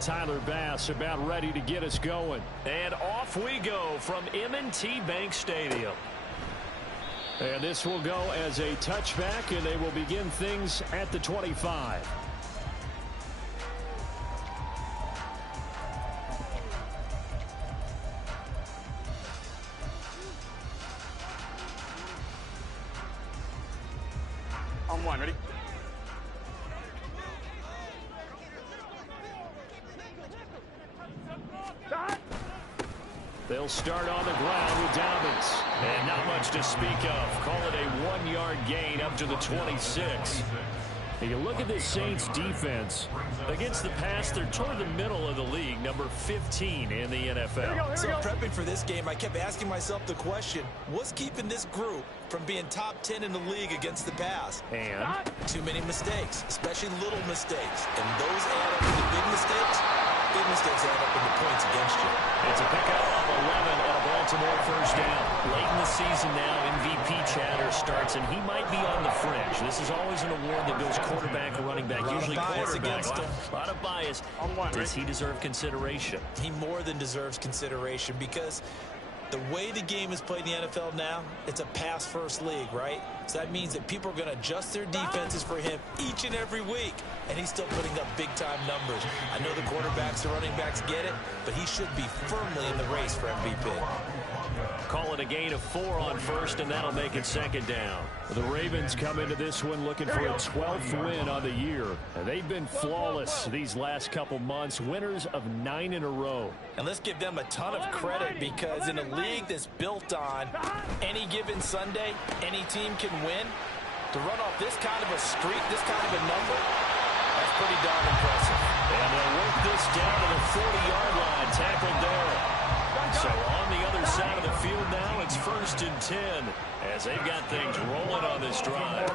Tyler Bass about ready to get us going. And off we go from M&T Bank Stadium. And this will go as a touchback, and they will begin things at the 25. On one, ready? They'll start on the ground with Dobbins. And not much to speak of. Call it a 1-yard gain up to the 26. And you look at this Saints defense. Against the pass, they're toward the middle of the league, number 15 in the NFL. So prepping for this game, I kept asking myself the question, what's keeping this group from being top 10 in the league against the pass? And too many mistakes, especially little mistakes. And those add up into big mistakes. Big mistakes add up into points against you. It's a pickup of 11 and a Baltimore first down. Late in the season now, MVP chatter starts, and he might be on the fringe. This is always an award that goes quarterback or running back, usually quarterback. A lot of bias. Does he deserve consideration? He more than deserves consideration because the way the game is played in the NFL now, it's a pass-first league, right? So that means that people are going to adjust their defenses for him each and every week, and he's still putting up big-time numbers. I know the quarterbacks, the running backs get it, but he should be firmly in the race for MVP. Call it a gain of 4 on first, and that'll make it second down. The Ravens come into this one looking for a 12th win on the year. And they've been flawless these last couple months, winners of 9 in a row. And let's give them a ton of credit because in a league that's built on any given Sunday, any team can win, to run off this kind of a streak, this kind of a number, that's pretty darn impressive. And they'll work this down to the 40-yard line, tackled there. So on the other side of the field now, it's 1st and 10 as they've got things rolling on this drive.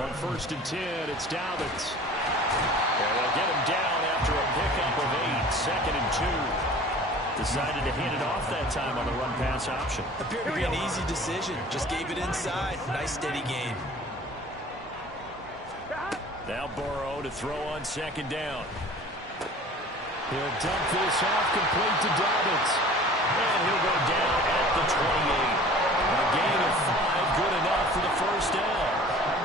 On 1st and 10, it's Dobbins. And they'll get him down after a pickup of 8, 2nd and 2. Decided to hand it off that time on the run-pass option. Appeared to be an easy decision. Just gave it inside. Nice, steady game. Now Burrow to throw on 2nd down. He'll dump this off complete to Dobbins. And he'll go down at the 28. A gain of 5, good enough for the first down.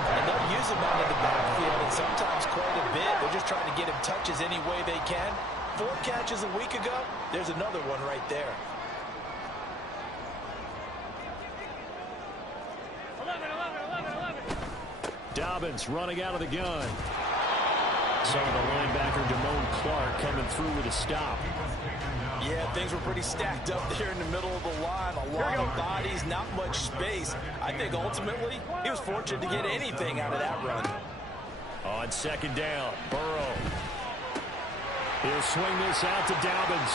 And they'll use him out of the backfield, and sometimes quite a bit. They're just trying to get him touches any way they can. 4 catches a week ago, there's another one right there. 11. Dobbins running out of the gun. Saw the linebacker Damone Clark coming through with a stop. Yeah, things were pretty stacked up there in the middle of the line. A lot of bodies, not much space. I think ultimately he was fortunate to get anything out of that run. On 2nd down, Burrow. He'll swing this out to Dobbins.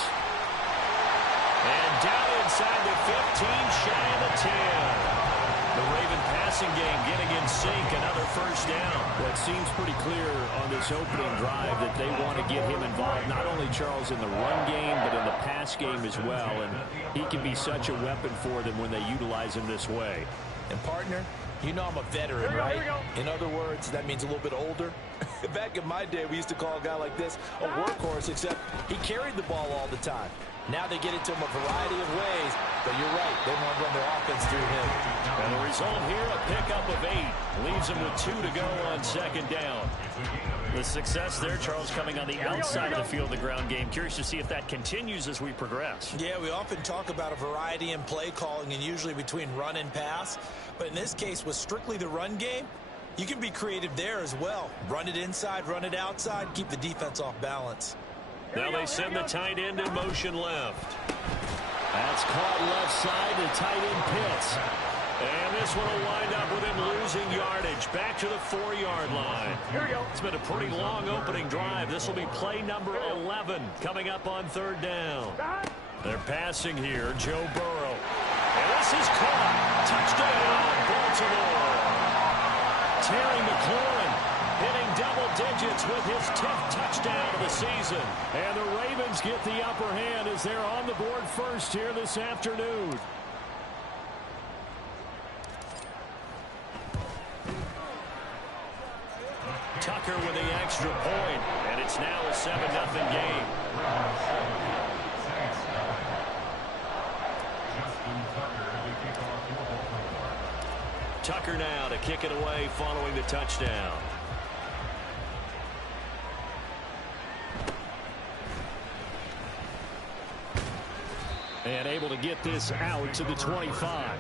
And down inside the 15, shy of the 10. The Raven passing game getting in sync, another first down. Well, it seems pretty clear on this opening drive that they want to get him involved, not only, Charles, in the run game, but in the pass game as well. And he can be such a weapon for them when they utilize him this way. And, partner, you know I'm a veteran, right? In other words, that means a little bit older. Back in my day, we used to call a guy like this a workhorse, except he carried the ball all the time. Now they get it to him a variety of ways, but you're right, they want to run their offense through him. And the result here, a pickup of 8. Leaves him with 2 to go on 2nd down. The success there, Charles, coming on the outside of the field, the ground game. Curious to see if that continues as we progress. Yeah, we often talk about a variety in play calling and usually between run and pass. But in this case, with strictly the run game, you can be creative there as well. Run it inside, run it outside, keep the defense off balance. Now they send the tight end in motion left. That's caught left side to tight end Pitts. And this one will wind up with him losing yardage. Back to the 4-yard line. It's been a pretty long opening drive. This will be play number 11 coming up on 3rd down. They're passing here, Joe Burrow. And this is caught. Touchdown, Baltimore. Terry McLaurin hitting double digits with his 10th touchdown of the season. And the Ravens get the upper hand as they're on the board first here this afternoon. Tucker with the extra point. And It's now a 7-0 game. Tucker now to kick it away following the touchdown. And able to get this out to the 25.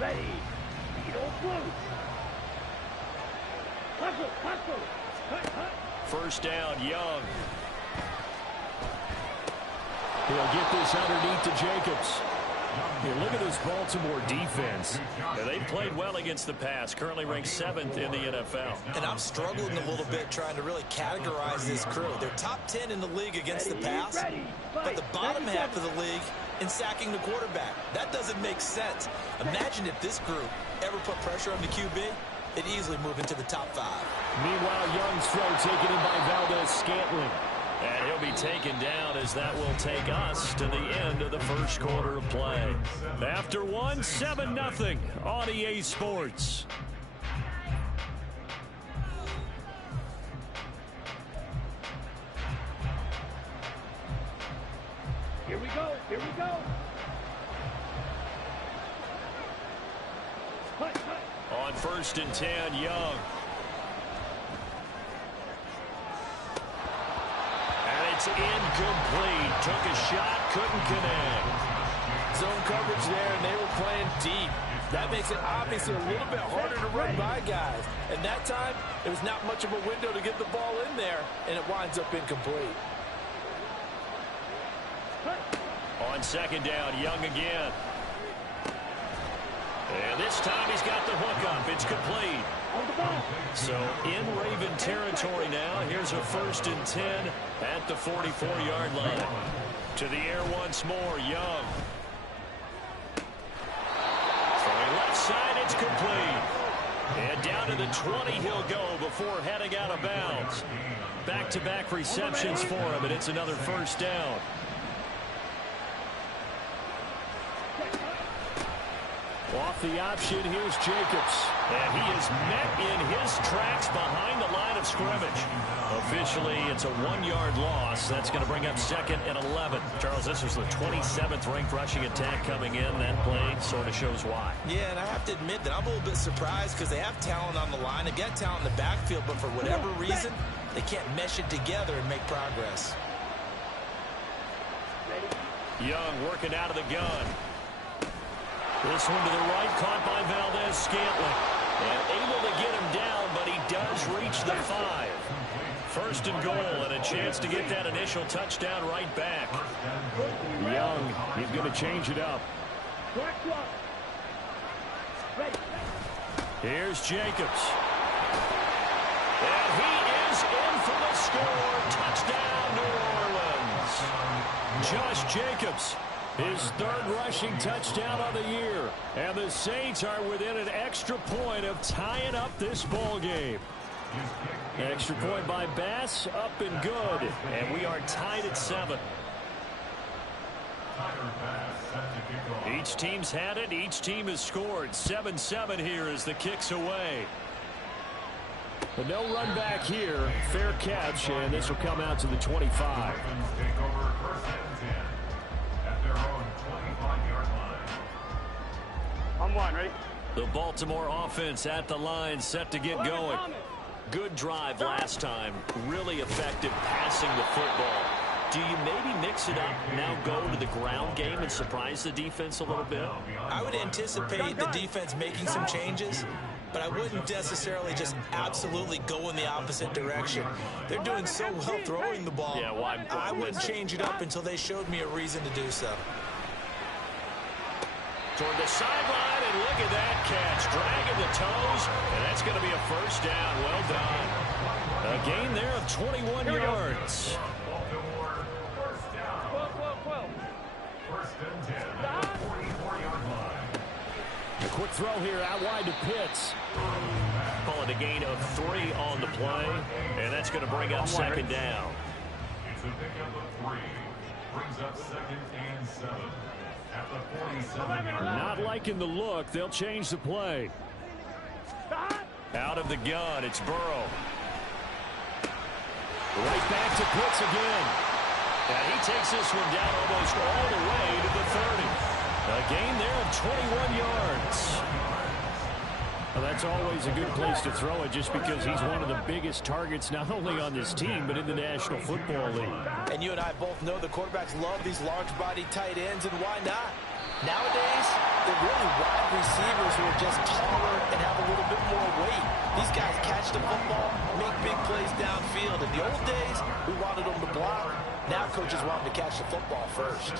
Ready. Close. First down, Young. He'll get this underneath to Jacobs. Here, look at this Baltimore defense. Yeah, they've played well against the pass, currently ranked 7th in the NFL. And I'm struggling a little bit trying to really categorize this crew. They're top 10 in the league against the pass, but the bottom half of the league in sacking the quarterback. That doesn't make sense. Imagine if this group ever put pressure on the QB, it'd easily move into the top 5. Meanwhile, Young's throw taken in by Valdez-Scantling. And he'll be taken down as that will take us to the end of the first quarter of play. After one, 7-0 on EA Sports. Here we go. Here we go. On 1st and 10, Young. It's incomplete. Took a shot, couldn't connect. Zone coverage there, and they were playing deep. That makes it obviously a little bit harder to run by guys. And that time, there was not much of a window to get the ball in there, and it winds up incomplete. On 2nd down, Young again. And this time he's got the hook up. It's complete. So in Raven territory now. Here's a 1st and 10 at the 44-yard line. To the air once more, Young. From left side, it's complete. And down to the 20 he'll go before heading out of bounds. Back-to-back receptions for him, and it's another 1st down. Off the option, here's Jacobs. And he is met in his tracks behind the line of scrimmage. Officially, it's a 1-yard loss. That's going to bring up 2nd and 11. Charles, this was the 27th ranked rushing attack coming in. That play sort of shows why. Yeah, and I have to admit that I'm a little bit surprised because they have talent on the line. They've got talent in the backfield, but for whatever reason, they can't mesh it together and make progress. Young working out of the gun. This one to the right, caught by Valdez-Scantling. And able to get him down, but he does reach the 5. 1st and goal, and a chance to get that initial touchdown right back. Young, he's going to change it up. Here's Jacobs. And he is in for the score. Touchdown, New Orleans. Josh Jacobs. His 3rd rushing touchdown of the year. And the Saints are within an extra point of tying up this ball game. Extra point by Bass, up and good. And we are tied at 7. Each team's had it. Each team has scored. 7-7 here as the kick's away. But no run back here. Fair catch, and this will come out to the 25. On 1, ready? The Baltimore offense at the line, set to get going. Good drive last time. Really effective passing the football. Do you maybe mix it up, now go to the ground game and surprise the defense a little bit? I would anticipate the defense making some changes, but I wouldn't necessarily just absolutely go in the opposite direction. They're doing so well throwing the ball. Yeah, why? I wouldn't change it up until they showed me a reason to do so. Toward the sideline, and look at that catch. Dragging the toes, and that's going to be a 1st down. Well done. A gain there of 21 yards. 12. 1st and 10 at the 44-yard line. A quick throw here out wide to Pitts. Call it a gain of 3 on the play, and that's going to bring up 2nd down. It's a pickup of 3. Brings up 2nd and 7 at the 47-yard line. Not liking the look. They'll change the play. Out of the gun, it's Burrow. Right back to Pitts again. And he takes this one down almost all the way to the 30. A gain there of 21 yards. Well, that's always a good place to throw it just because he's one of the biggest targets not only on this team but in the National Football League. And you and I both know the quarterbacks love these large-body tight ends, and why not? Nowadays, they're really wide receivers who are just taller and have a little bit more weight. These guys catch the football, make big plays downfield. In the old days, we wanted them to block. Now coaches want them to catch the football first.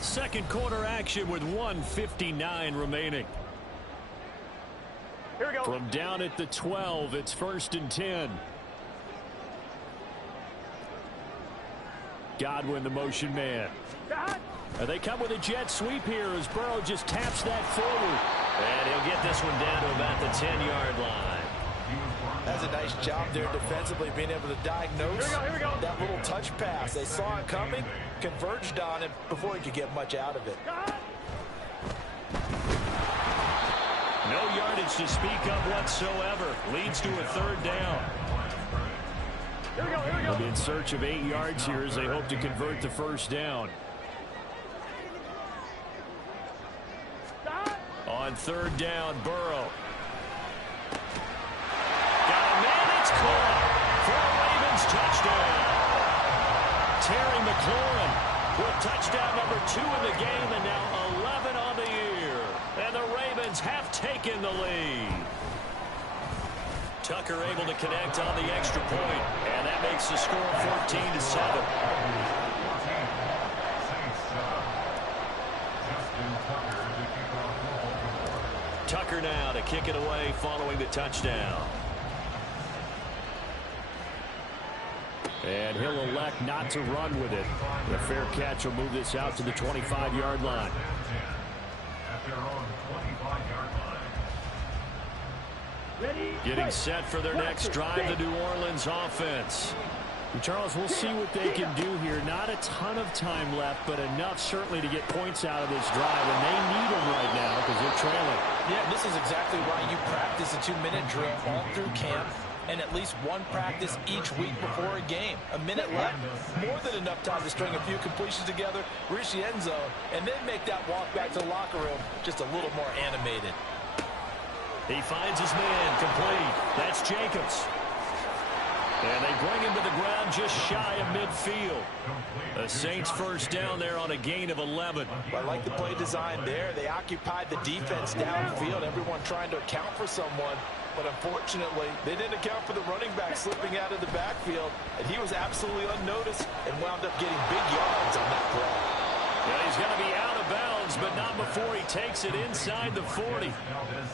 Second quarter action with 1:59 remaining. Here we go. From down at the 12, it's 1st and 10. Godwin, the motion man. They come with a jet sweep here as Burrow just taps that forward. And he'll get this one down to about the 10-yard line. That's a nice job there defensively, being able to diagnose that little touch pass. They saw it coming, converged on it before he could get much out of it. No yardage to speak of whatsoever. Leads to a 3rd down. They'll be in search of 8 yards here as they hope to convert the 1st down. On 3rd down, Burrow. It's caught for a Ravens touchdown. Terry McLaurin with touchdown number 2 in the game and now 11 on the year. And the Ravens have taken the lead. Tucker able to connect on the extra point, and that makes the score 14-7. Tucker now to kick it away following the touchdown. And he'll elect not to run with it. The fair catch will move this out to the 25-yard line. Getting set for their next drive, the New Orleans offense. And Charles, we'll see what they can do here. Not a ton of time left, but enough certainly to get points out of this drive. And they need them right now because they're trailing. Yeah, this is exactly why you practice a 2-minute drill all through camp. And at least one practice each week before a game. A minute left, more than enough time to string a few completions together, reach the end zone, and then make that walk back to the locker room just a little more animated. He finds his man complete. That's Jacobs. And they bring him to the ground just shy of midfield. The Saints 1st down there on a gain of 11. I like the play design there. They occupied the defense downfield, everyone trying to account for someone. But unfortunately, they didn't account for the running back slipping out of the backfield, and he was absolutely unnoticed and wound up getting big yards on that play. Yeah, he's going to be out of bounds, but not before he takes it inside the 40.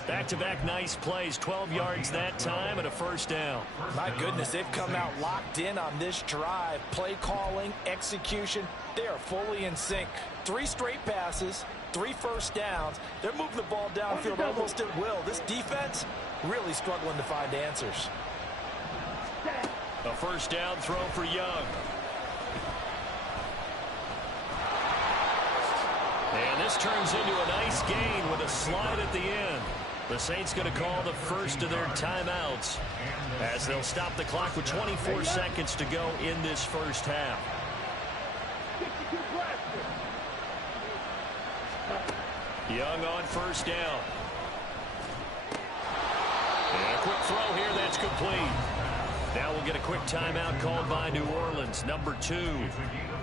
Back-to-back nice plays, 12 yards that time and a 1st down. My goodness, they've come out locked in on this drive. Play calling, execution, they are fully in sync. 3 straight passes, 3 1st downs. They're moving the ball downfield almost at will. This defense really struggling to find answers. A 1st down throw for Young. And this turns into a nice gain with a slide at the end. The Saints going to call the first of their timeouts as they'll stop the clock with 24 seconds to go in this 1st half. Young on 1st down. And a quick throw here, that's complete. Now we'll get a quick timeout called by New Orleans, number 2.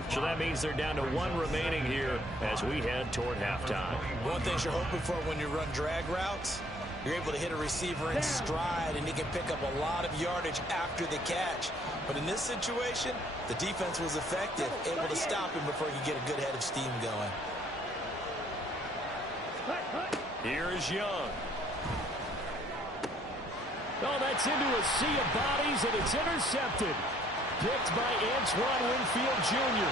So that means they're down to 1 remaining here as we head toward halftime. One of the things you're hoping for when you run drag routes, you're able to hit a receiver in stride, and he can pick up a lot of yardage after the catch. But in this situation, the defense was effective, able to stop him before he could get a good head of steam going. Here is Young. Oh, that's into a sea of bodies, and it's intercepted. Picked by Antoine Winfield Jr.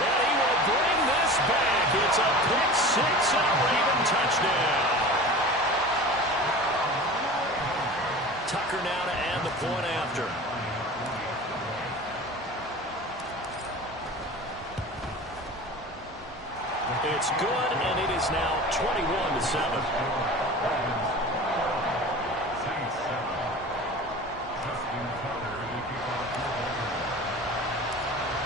And he will bring this back. It's a pick 6 and a Raven touchdown. Tucker now to add the point after. It's good, and it is now 21-7.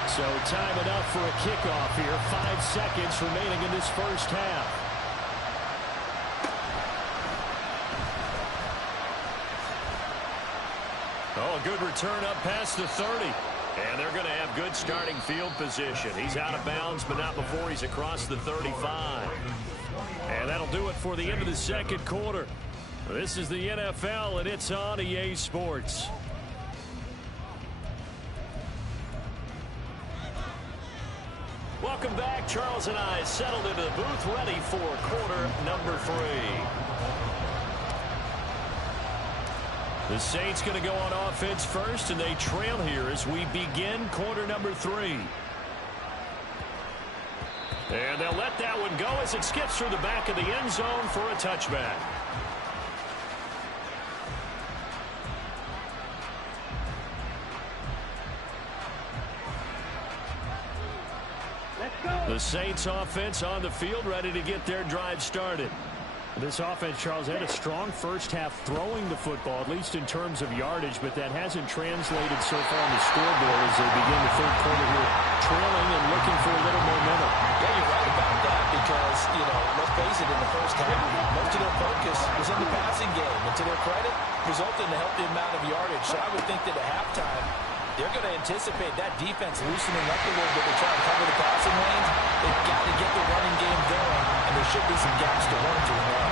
So time enough for a kickoff here. 5 seconds remaining in this first half. Oh, a good return up past the 30. And they're going to have good starting field position. He's out of bounds, but not before he's across the 35. And that'll do it for the end of the second quarter. This is the NFL, and it's on EA Sports. Welcome back. Charles and I settled into the booth, ready for quarter number 3. The Saints going to go on offense first, and they trail here as we begin quarter number 3. And they'll let that one go as it skips through the back of the end zone for a touchback. The Saints offense on the field, ready to get their drive started. This offense, Charles, had a strong first half throwing the football, at least in terms of yardage, but that hasn't translated so far on the scoreboard as they begin the third quarter here, trailing and looking for a little momentum. Yeah, you're right about that because, let's face it, in the first half, most of their focus was in the passing game. And to their credit, resulted in a healthy amount of yardage. So I would think that at halftime, they're going to anticipate that defense loosening up a little bit to try and cover the passing lanes. They've got to get the running game going, and there should be some gaps to run through now.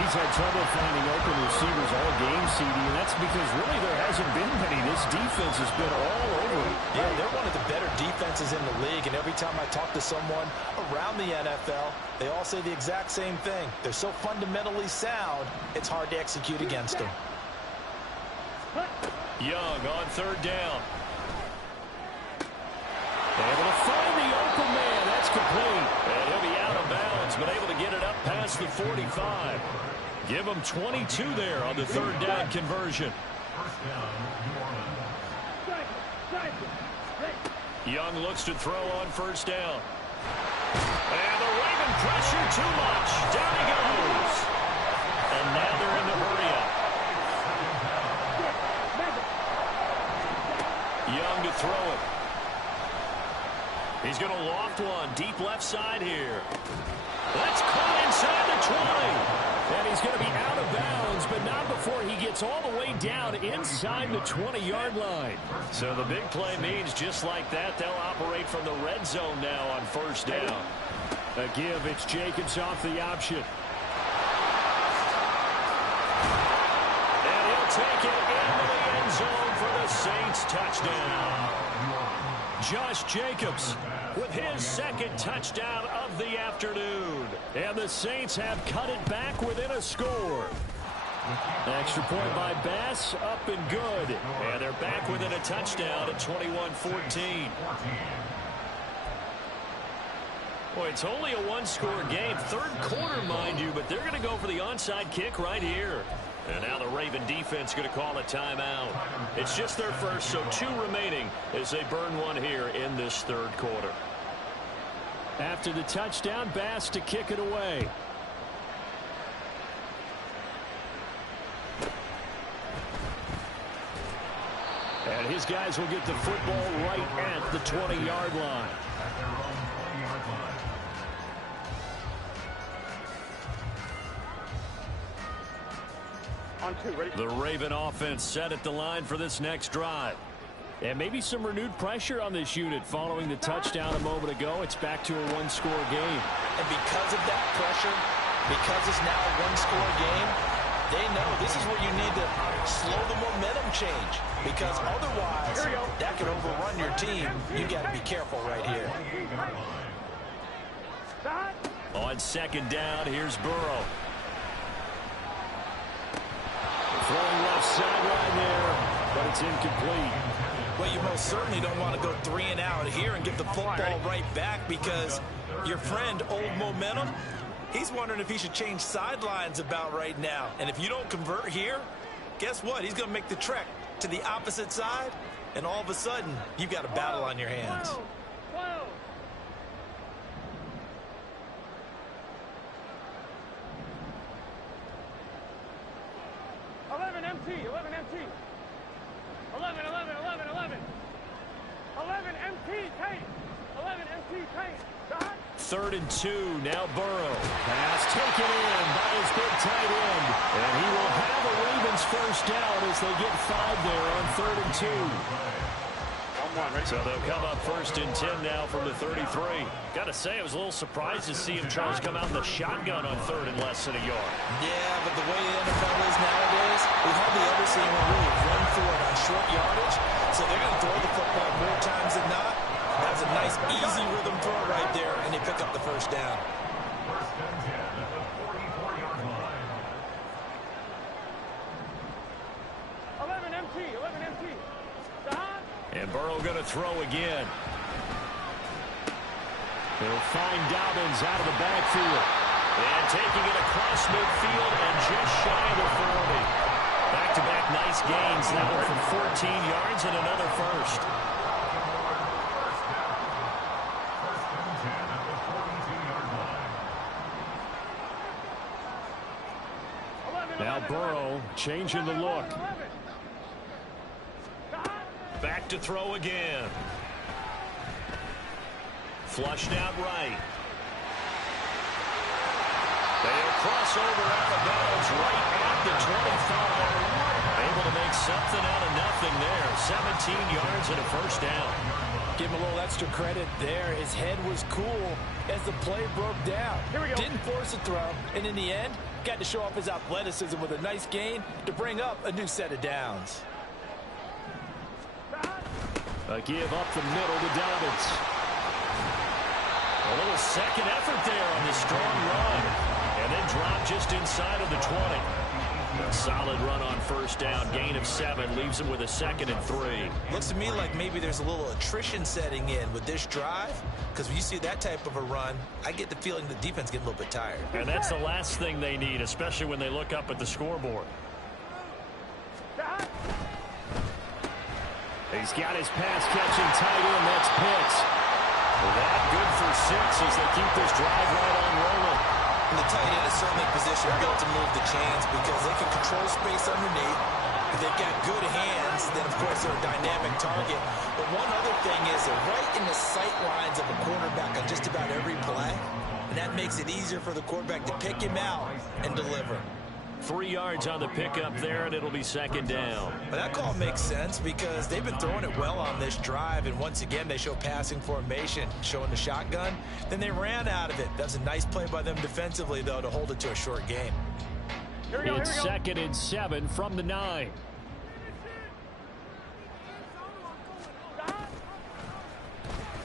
He's had trouble finding open receivers all game, CD, and that's because really there hasn't been many. This defense has been all over it. Yeah, they're one of the better defenses in the league, and every time I talk to someone around the NFL, they all say the exact same thing. They're so fundamentally sound, it's hard to execute against them. Young on third down. Able to find the open man. That's complete. And he'll be out of bounds, but able to get it up past the 45. Give him 22 there on the third down conversion. Young looks to throw on first down. And the Raven pressure too much. Down he goes. And now they're in the hurry up. Young to throw it. He's going to loft one deep left side here. That's caught inside the 20. And he's going to be out of bounds, but not before he gets all the way down inside the 20-yard line. So the big play means just like that, they'll operate from the red zone now on first down. A give, it's Jacobs off the option. And he'll take it into the end zone for the Saints touchdown. Josh Jacobs with his second touchdown of the afternoon. And the Saints have cut it back within a score. Extra point by Bass, up and good. And they're back within a touchdown at 21-14. Boy, it's only a one-score game. Third quarter, mind you, but they're going to go for the onside kick right here. And now the Raven defense going to call a timeout. It's just their first, so 2 remaining as they burn one here in this third quarter. After the touchdown, Bass to kick it away. And his guys will get the football right at the 20-yard line. The Raven offense set at the line for this next drive. And maybe some renewed pressure on this unit following the touchdown a moment ago. It's back to a one-score game. And because of that pressure, because it's now a one-score game, they know this is where you need to slow the momentum change. Because otherwise, that could overrun your team. You got to be careful right here. On second down, here's Burrow. Throwing left sideline there, but it's incomplete. Well, you most certainly don't want to go 3 and out here and get the football right back because your friend, Old Momentum, he's wondering if he should change sidelines about right now. And if you don't convert here, guess what? He's going to make the trek to the opposite side, and all of a sudden, you've got a battle on your hands. 12. 11 MT, 11 MT. 11, 11, 11, 11. 11 MT, Kate. 11 MT, Kate. Dot. 3rd and 2, now Burrow. Pass taken in by his big tight end. And he will have a Ravens first down as they get 5 there on 3rd and 2. So they'll come up 1st and 10 now from the 33. Got to say, I was a little surprised to see him, Charles, come out in the shotgun on 3rd and less than a yard. Yeah, but the way the NFL is nowadays, we hardly ever see him really run for it on short yardage. So they're going to throw the football more times than not. That was a nice, easy rhythm throw right there, and they pick up the first down. 1st and 10 at the 44-yard line. 11 MT, 11 MT. Dot. And Burrow going to throw again. They'll find Dobbins out of the backfield. And taking it across midfield and just shy of the 40. Back-to-back nice gains. That one from 14 yards and another first. 1st and 10 at the 42-yard line. Now Burrow changing the look. Back to throw again. Flushed out right. They'll cross over out of bounds right at the 25. Able to make something out of nothing there. 17 yards and a first down. Give him a little extra credit there. His head was cool as the play broke down. Here we go. Didn't force a throw, and in the end, got to show off his athleticism with a nice gain to bring up a new set of downs. A give up the middle to Dobbins. A little second effort there on the strong run. And then drop just inside of the 20. A solid run on first down. Gain of 7 leaves him with a 2nd and 3. Looks to me like maybe there's a little attrition setting in with this drive, because when you see that type of a run, I get the feeling the defense getting a little bit tired. And that's the last thing they need, especially when they look up at the scoreboard. He's got his pass-catching tight end. That's Pitts. That good for 6 as they keep this drive right on rolling. And the tight end is certainly positioned built to move the chains because they can control space underneath. If they've got good hands, then of course they're a dynamic target. But one other thing is they're right in the sight lines of a quarterback on just about every play. And that makes it easier for the quarterback to pick him out and deliver. 3 yards on the pickup there, and it'll be 2nd down. But that call makes sense because they've been throwing it well on this drive, and once again they show passing formation, showing the shotgun. Then they ran out of it. That was a nice play by them defensively, though, to hold it to a short game. Here we go, It's here we go. 2nd and 7 from the 9.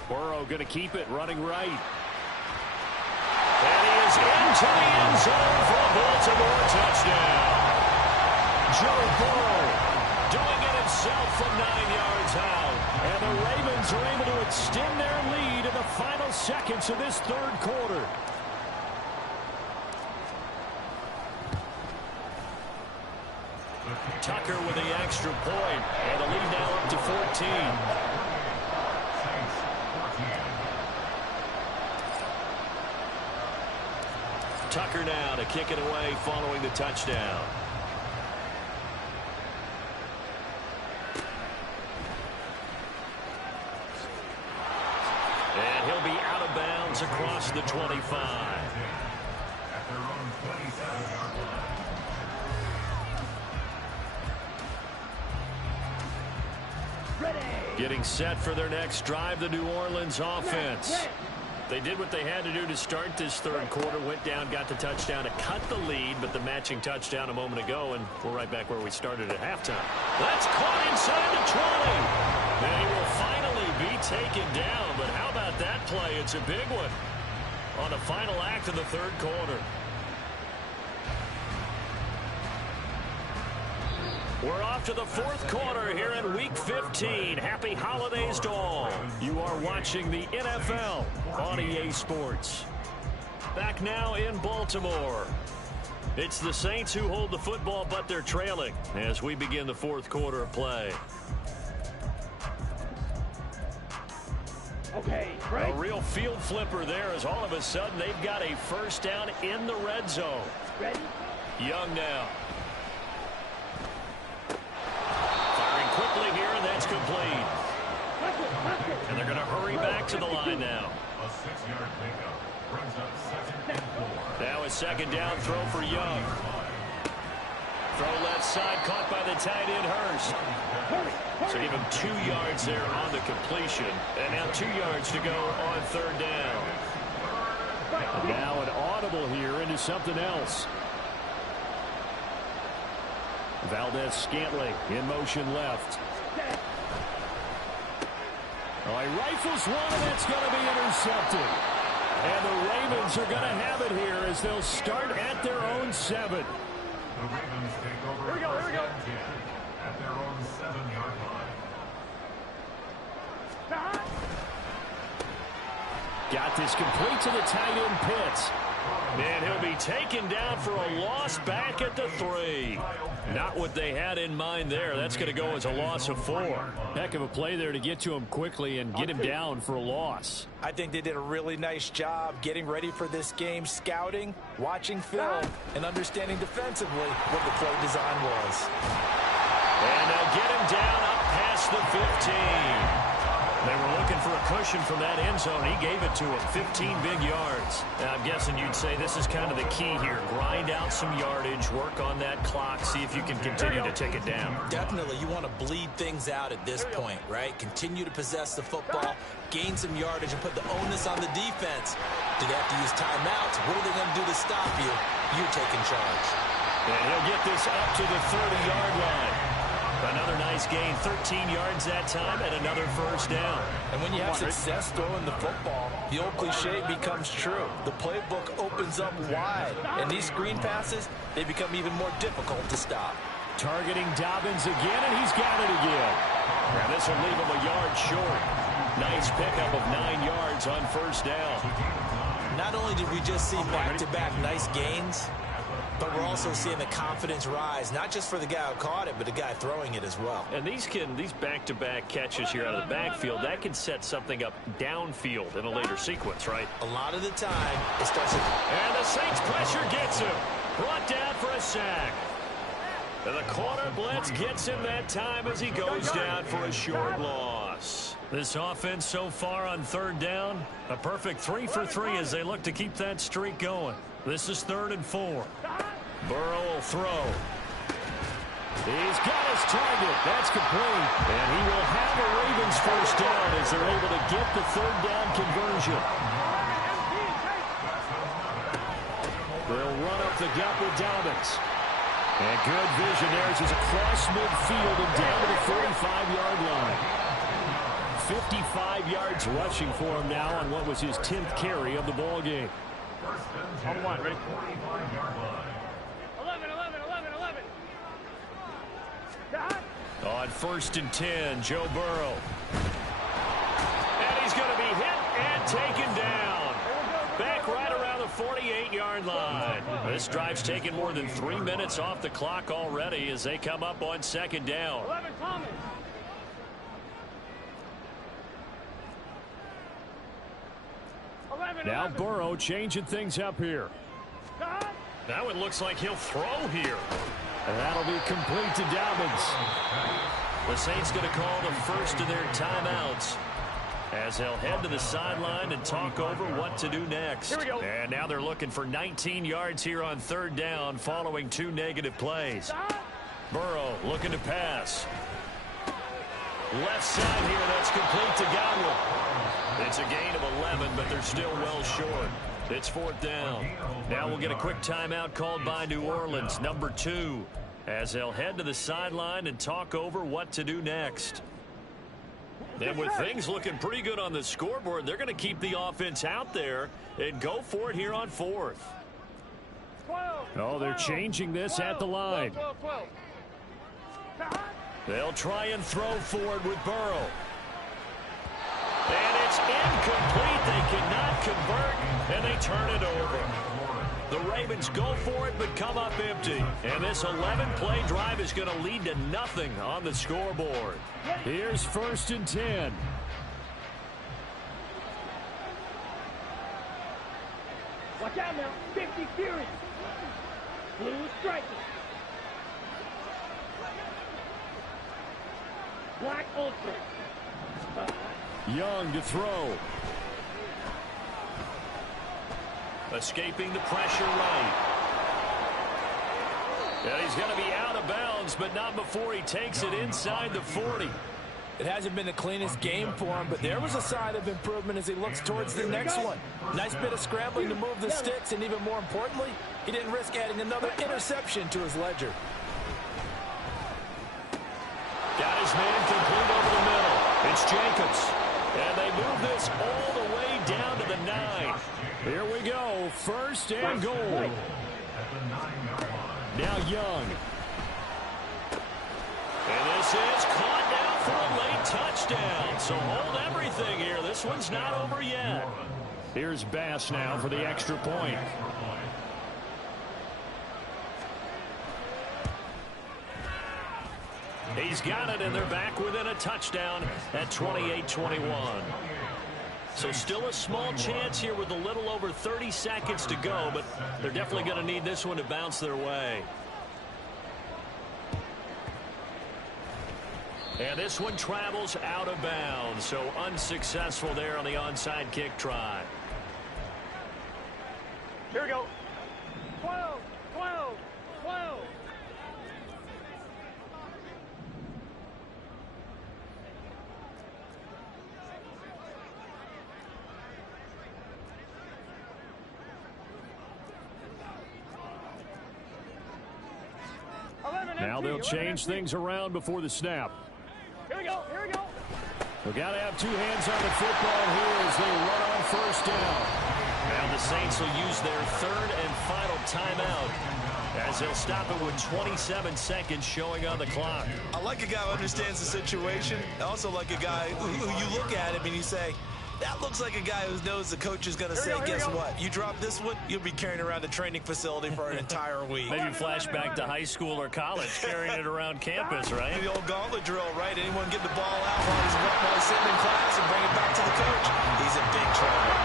Burrow going to keep it running right. And he is into the end zone for a Baltimore touchdown. Joe Burrow doing it himself from 9 yards out. And the Ravens are able to extend their lead in the final seconds of this 3rd quarter. Tucker with the extra point, and the lead now up to 14. Tucker now to kick it away following the touchdown. And he'll be out of bounds across the 25. At their own 27-yard line. Getting set for their next drive, the New Orleans offense. They did what they had to do to start this 3rd quarter. Went down, got the touchdown to cut the lead, but the matching touchdown a moment ago, and we're right back where we started at halftime. That's caught inside the 20. And he will finally be taken down, but how about that play? It's a big one on the final act of the 3rd quarter. We're off to the 4th quarter here in Week 15. Happy holidays to all. You are watching the NFL on EA Sports. Back now in Baltimore. It's the Saints who hold the football, but they're trailing as we begin the fourth quarter of play. Okay, Bryce. A real field flipper there as all of a sudden they've got a first down in the red zone. Ready? Young now. Firing quickly here, and that's complete. And they're going to hurry back to the line now. A 6-yard pickup brings up 2nd and 4. Now a second down throw for Young. Throw left side, caught by the tight end Hurst. So give him 2 yards there on the completion. And now 2 yards to go on third down. And now an audible here into something else. Valdez-Scantling in motion left. Oh, he rifles one, and it's going to be intercepted. And the Ravens are going to have it here as they'll start at their own 7. The Ravens take over Here we go. at their own 7-yard line. Got this complete to the tight end Pitts. And he'll be taken down for a loss back at the 3. Not what they had in mind there. That's going to go as a loss of 4. Heck of a play there to get to him quickly and get him down for a loss. I think they did a really nice job getting ready for this game, scouting, watching film, and understanding defensively what the play design was. And they'll get him down up past the 15. They were looking for a cushion from that end zone. He gave it to him, 15 big yards. And I'm guessing you'd say this is kind of the key here. Grind out some yardage, work on that clock, see if you can continue to take it down. Definitely, you want to bleed things out at this point, right? Continue to possess the football, gain some yardage, and put the onus on the defense. Do they have to use timeouts? What are they going to do to stop you? You're taking charge. And he'll get this up to the 30-yard line. Another nice gain, 13 yards that time, and another first down. And when you have success throwing the football, the old cliche becomes true. The playbook opens up wide, and these screen passes, they become even more difficult to stop. Targeting Dobbins again, and he's got it again. Now this will leave him a yard short. Nice pickup of 9 yards on first down. Not only did we just see back-to-back nice gains, but we're also seeing the confidence rise, not just for the guy who caught it, but the guy throwing it as well. And these back-to-back catches here out of the backfield, that can set something up downfield in a later sequence, right? A lot of the time, it starts with... And the Saints pressure gets him. Brought down for a sack. And the corner blitz gets him that time as he goes down for a short loss. This offense so far on third down, a perfect 3 for 3 as they look to keep that streak going. This is 3rd and 4. Burrow will throw. He's got his target. That's complete. And he will have a Ravens first down as they're able to get the third down conversion. They'll run up the gut with Dobbins. And good vision there as he's across midfield and down to the 45-yard line. 55 yards rushing for him now on what was his 10th carry of the ball game. On one, ready? 11. On 1st and 10, Joe Burrow. And he's going to be hit and taken down. Back right around the 48-yard line. This drive's taken more than 3 minutes off the clock already as they come up on 2nd down. 11, Thomas. Now Burrow changing things up here. Now it looks like he'll throw here. And that'll be complete to Dobbins. The Saints going to call the first of their timeouts as they'll head to the sideline and talk over what to do next. Here we go. And now they're looking for 19 yards here on 3rd down following 2 negative plays. Burrow looking to pass. Left side here, that's complete to Godwin. It's a gain of 11, but they're still well short. It's 4th down. Now we'll get a quick timeout called by New Orleans, number 2, as they'll head to the sideline and talk over what to do next. And with things looking pretty good on the scoreboard, they're going to keep the offense out there and go for it here on 4th. 12. Oh, they're changing this at the line. 12. They'll try and throw forward with Burrow. And it's incomplete. They cannot convert, and they turn it over. The Ravens go for it, but come up empty. And this 11-play drive is going to lead to nothing on the scoreboard. Here's 1st and 10. Watch out now. 50 Fury. Blue striker. Black ultra. Young to throw. Escaping the pressure right. And he's going to be out of bounds, but not before he takes it inside the 40. It hasn't been the cleanest game for him, but there was a sign of improvement as he looks towards the next one. Nice bit of scrambling to move the sticks, and even more importantly, he didn't risk adding another interception to his ledger. Got his man complete over the middle. It's Jacobs. And they move this all the way down to the 9. Here we go. 1st and goal. Now Young. And this is caught down for a late touchdown. So hold everything here. This one's not over yet. Here's Bass now for the extra point. He's got it, and they're back within a touchdown at 28-21. So still a small chance here with a little over 30 seconds to go, but they're definitely going to need this one to bounce their way. And this one travels out of bounds, so unsuccessful there on the onside kick try. Here we go. 12, 12, 12. Now they'll change things around before the snap. Here we go. Here we go. We've got to have two hands on the football here as they run on 1st down. Now the Saints will use their 3rd and final timeout as they'll stop it with 27 seconds showing on the clock. I like a guy who understands the situation. I also like a guy who you look at him and you say, that looks like a guy who knows the coach is going to say, guess what? You drop this one, you'll be carrying around the training facility for an entire week. Maybe flashback to high school or college, carrying it around campus, right? The old gauntlet drill, right? Anyone get the ball out while he's sitting in class and bring it back to the coach. He's in big trouble.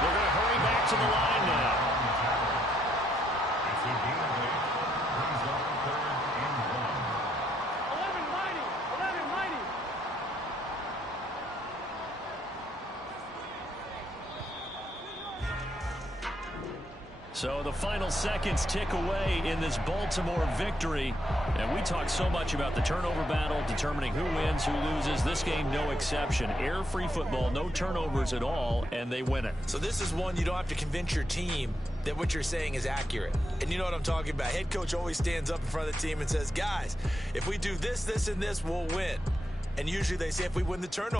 They're going to hurry back to the line now. It's a gain of 8. Brings up 3rd and 1. 11 mighty. 11 mighty. So the final seconds tick away in this Baltimore victory. And we talk so much about the turnover battle, determining who wins, who loses. This game, no exception. Air-free football, no turnovers at all, and they win it. So this is one you don't have to convince your team that what you're saying is accurate. And you know what I'm talking about. Head coach always stands up in front of the team and says, guys, if we do this, this, and this, we'll win. And usually they say if we win the turnover,